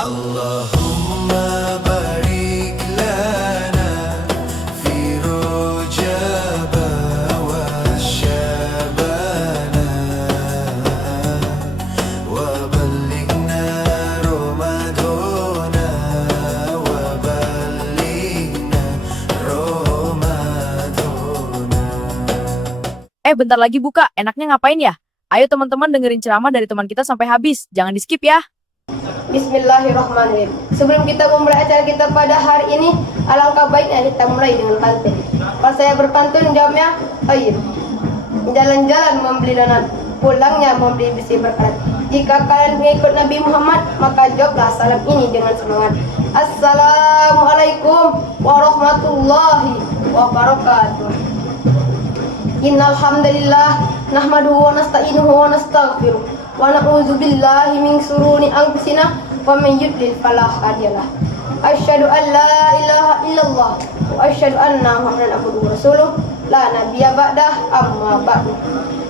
Allahumma barik lana fi Rajab wa Syabana wa ballighna Ramadana wa ballighna Ramadana. Bentar lagi buka, enaknya ngapain ya? Ayo teman-teman dengerin ceramah dari teman kita sampai habis, jangan di skip ya. Bismillahirrahmanirrahim. Sebelum kita memulai acara kita pada hari ini, alangkah baiknya kita mulai dengan pantun. Kalau saya berpantun, jawabnya Tayyib. Jalan-jalan membeli donat, pulangnya membeli besi berkarat. Jika kalian mengikut Nabi Muhammad, maka jawablah salam ini dengan semangat. Assalamualaikum warahmatullahi wabarakatuh. Innal hamdalillah nahmaduhu wa nasta'inuhu wa nastaghfiruh wa na'udzu billahi min shururi anfusina wa min yudlil fala hadiyalah. Asyhadu an la ilaha illallah wa asyhadu anna Muhammadan abduhu wa rasuluh la nabiyya ba'dah amma ba'du.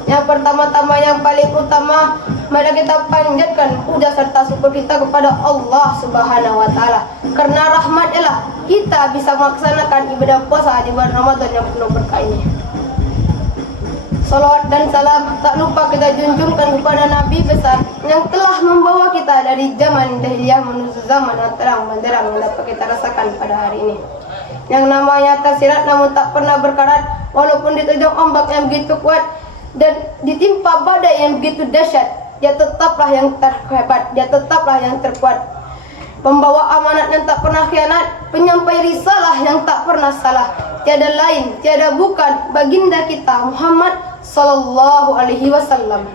Yang pertama-tama yang paling utama, mari kita panjatkan puja serta syukur kita kepada Allah Subhanahu wa taala. Karena rahmat ialah kita bisa melaksanakan ibadah puasa di bulan Ramadan yang penuh berkah ini. Salawat dan salam tak lupa kita junjungkan kepada Nabi besar yang telah membawa kita dari zaman jahiliyah menuju zaman yang terang benderang yang dapat kita rasakan pada hari ini. Yang namanya tersirat namun tak pernah berkarat, walaupun diterjang ombak yang begitu kuat dan ditimpa badai yang begitu dahsyat, dia tetaplah yang terhebat, dia tetaplah yang terkuat. Pembawa amanat yang tak pernah khianat, penyampai risalah yang tak pernah salah. Tiada lain, tiada bukan baginda kita Muhammad sallallahu alaihi wasallam.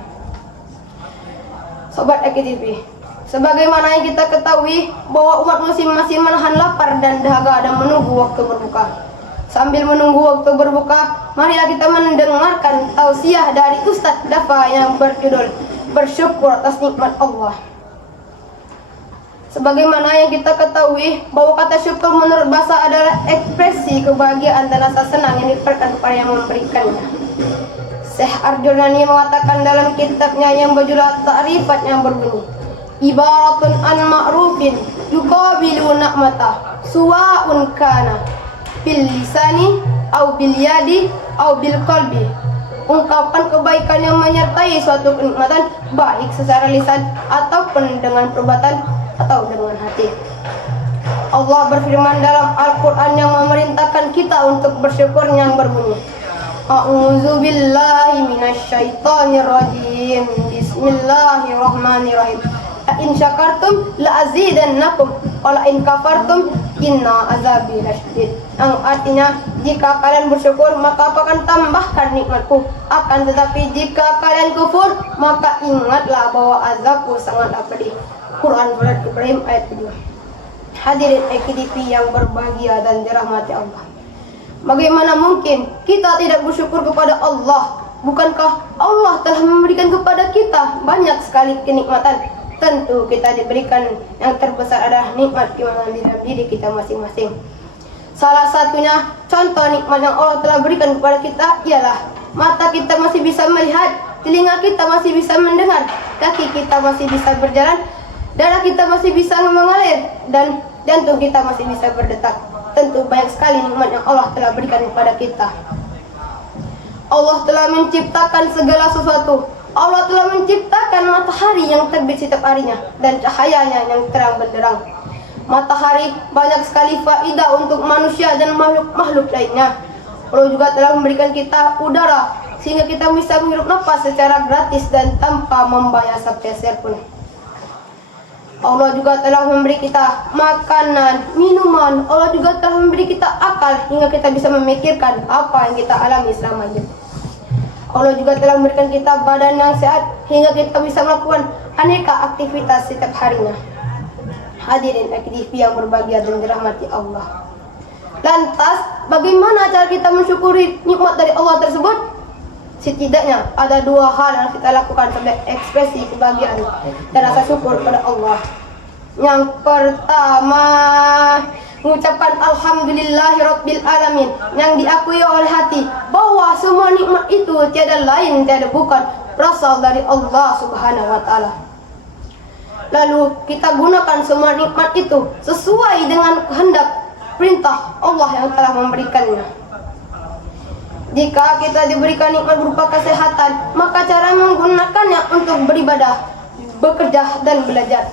Sobat EKTV, sebagaimana yang kita ketahui bahwa umat muslim masih menahan lapar dan dahaga dan menunggu waktu berbuka. Sambil menunggu waktu berbuka, marilah kita mendengarkan tausiah dari Ustadz Dafa yang berjudul Bersyukur atas nikmat Allah. Sebagaimana yang kita ketahui bahwa kata syukur menurut bahasa adalah ekspresi kebahagiaan dan rasa senang yang diberikan kepada yang memberikannya. Syekh Arjunani mengatakan dalam kitabnya yang berjudul Ta'rifat yang berbunyi, ibaratun an ma'rufin yuqabilu na'mata suwa'un kana bil lisani au bil yadi au bil qalbi. Ungkapan kebaikan yang menyertai suatu kenikmatan baik secara lisan ataupun dengan perbuatan atau dengan hati. Allah berfirman dalam Al-Quran yang memerintahkan kita untuk bersyukur yang berbunyi, A'udzu billahi minasyaitonir rajim. Bismillahirrahmanirrahim. In syakartum la azidannakum wa la in kafartum inna azabi lasyadid. Yang artinya, jika kalian bersyukur maka akan tambahkan nikmatku, akan tetapi jika kalian kufur maka ingatlah bahwa azabku sangatlah pedih. Quran Surat Ibrahim ayat 7. Hadirin EKTV yang berbahagia dan dirahmati Allah, bagaimana mungkin kita tidak bersyukur kepada Allah? Bukankah Allah telah memberikan kepada kita banyak sekali kenikmatan? Tentu kita diberikan yang terbesar adalah nikmat iman di dalam diri kita masing-masing. Salah satunya contoh nikmat yang Allah telah berikan kepada kita ialah mata kita masih bisa melihat, telinga kita masih bisa mendengar, kaki kita masih bisa berjalan, darah kita masih bisa mengalir, dan jantung kita masih bisa berdetak. Tentu banyak sekali nikmat yang Allah telah berikan kepada kita. Allah telah menciptakan segala sesuatu. Allah telah menciptakan matahari yang terbit setiap harinya dan cahayanya yang terang benderang. Matahari banyak sekali faedah untuk manusia dan makhluk-makhluk lainnya. Allah juga telah memberikan kita udara sehingga kita bisa menghirup nafas secara gratis dan tanpa membayar sepeser pun. Allah juga telah memberi kita makanan, minuman. Allah juga telah memberi kita akal hingga kita bisa memikirkan apa yang kita alami selama hidup. Allah juga telah memberikan kita badan yang sehat hingga kita bisa melakukan aneka aktivitas setiap harinya. Hadirin EKTV yang berbahagia dan dirahmati Allah. Lantas, bagaimana cara kita mensyukuri nikmat dari Allah tersebut? Setidaknya ada dua hal yang kita lakukan sebagai ekspresi kebahagiaan dan rasa syukur pada Allah. Yang pertama, mengucapkan alhamdulillahirabbil alamin, yang diakui oleh hati bahwa semua nikmat itu tiada lain tiada bukan berasal dari Allah Subhanahu wa taala. Lalu kita gunakan semua nikmat itu sesuai dengan kehendak perintah Allah yang telah memberikannya. Jika kita diberikan nikmat berupa kesehatan, maka cara menggunakannya untuk beribadah, bekerja dan belajar.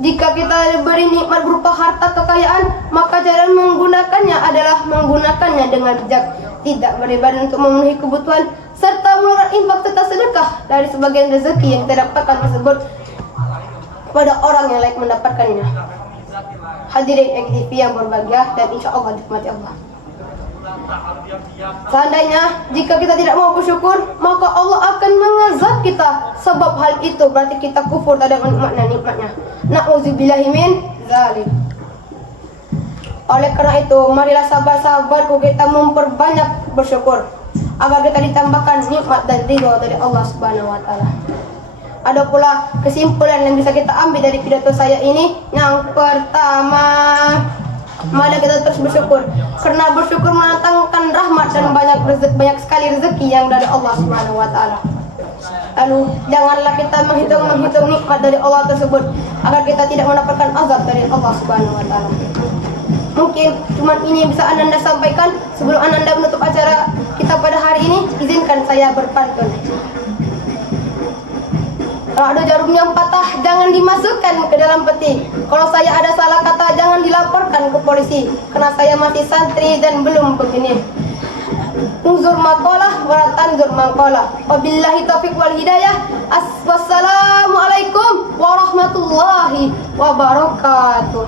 Jika kita diberi nikmat berupa harta kekayaan, maka cara menggunakannya adalah menggunakannya dengan bijak, tidak beribadah untuk memenuhi kebutuhan, serta mengeluarkan infak serta sedekah dari sebagian rezeki yang kita dapatkan tersebut kepada orang yang layak mendapatkannya. Hadirin XTV yang berbahagia dan insya Allah dinikmati Allah. Seandainya jika kita tidak mau bersyukur, maka Allah akan mengazab kita. Sebab hal itu berarti kita kufur terhadap nikmatnya. Na'udzubillahi min dzalik. Oleh karena itu, marilah sahabat-sahabatku kita memperbanyak bersyukur agar kita ditambahkan nikmat dan ridho dari Allah Subhanahu wa taala. Ada pula kesimpulan yang bisa kita ambil dari pidato saya ini. Yang pertama, mari kita terus bersyukur, karena bersyukur mendatangkan rahmat dan banyak sekali rezeki yang dari Allah Subhanahu wa taala. Lalu janganlah kita menghitung nikmat dari Allah tersebut agar kita tidak mendapatkan azab dari Allah Subhanahu wa taala. Mungkin cuma ini bisa Ananda sampaikan. Sebelum Ananda menutup acara kita pada hari ini, izinkan saya berpantun. Kalau ada jarum yang patah, jangan dimasukkan ke dalam peti. Kalau saya ada salah kata, jangan dilaporkan ke polisi, karena saya masih santri dan belum begini. Unzur maqalah wa tanzur maqalah. Wabillahi taufiq wal hidayah. Wassalamualaikum warahmatullahi wabarakatuh.